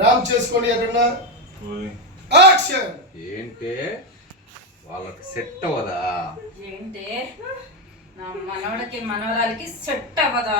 రామ్ చేసుకోండి ఎక్కడన్నా యాక్షన్. ఏంటే వాళ్ళకి సెట్ అవ్వదా? ఏంటే నా మనవడికి మనవరాలకి సెట్ అవ్వదా?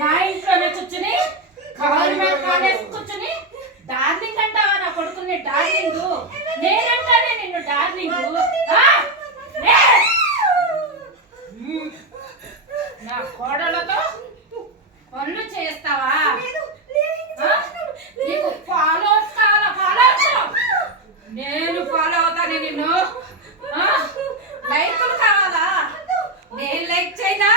నా ఇంట్లోనే కూర్చుని కాలు మీద కాలేసి కూర్చుని డార్లింగ్ అంటావా? నా కొడుకుని డార్లింగ్ నేనంటానే నిన్ను డార్లింగ్. నా కోడలతో పనులు చేస్తావా? నీకు ఫాలో కావాలా? ఫాలో నేను ఫాలో అవుతాను నిన్ను. లైకులు కావాలా? నేను లైక్ చేయనా?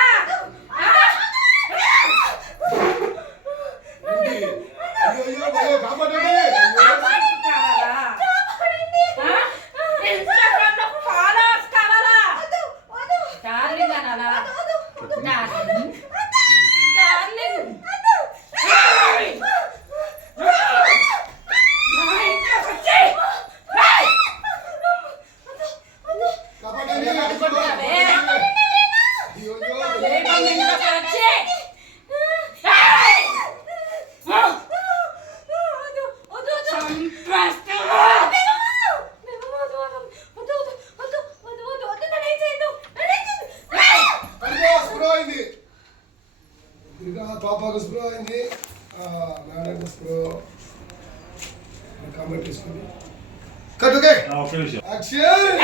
పాపాకు స్ప్రో అయింది, మేడం స్ప్రో కామెంట్ తీసుకుంది. Cut okay action.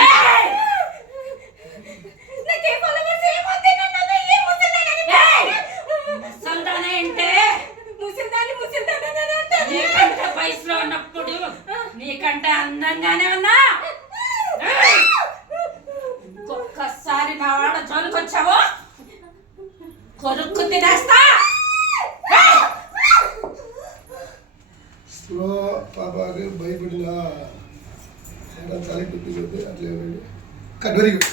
వయసులో ఉన్నప్పుడు నీకంటే అందంగానే ఉన్నా. ఒక్కసారి నా వాడ జోలికి వచ్చావు కొరుక్కు తినేస్తా. స్ప్రో పాపాకి భయపడినా తలకి అట్లే కట్. Very good.